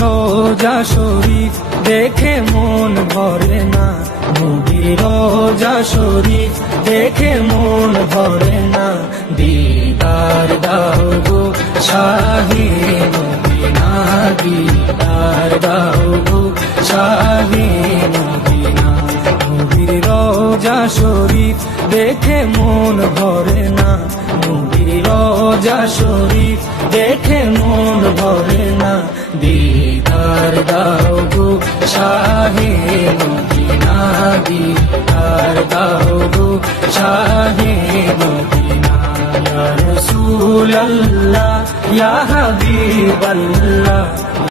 রোজা শরীফ দেখে মন ভরে না, নবীর রোজা শরীফ দেখে মন ভরে না। দিদার দাও গো শাহে মদিনা, দিদার দাও গো শাহে মদিনা। নবীর রোজা শরীফ দেখে মন ভরে না, নবীর রোজা শরীফ দেখে মন ভরে না। দিদার দাও গো শাহে মদিনা, দিদার দাও গো শাহে মদিনা। ইয়া রাসূলুল্লাহ ইয়া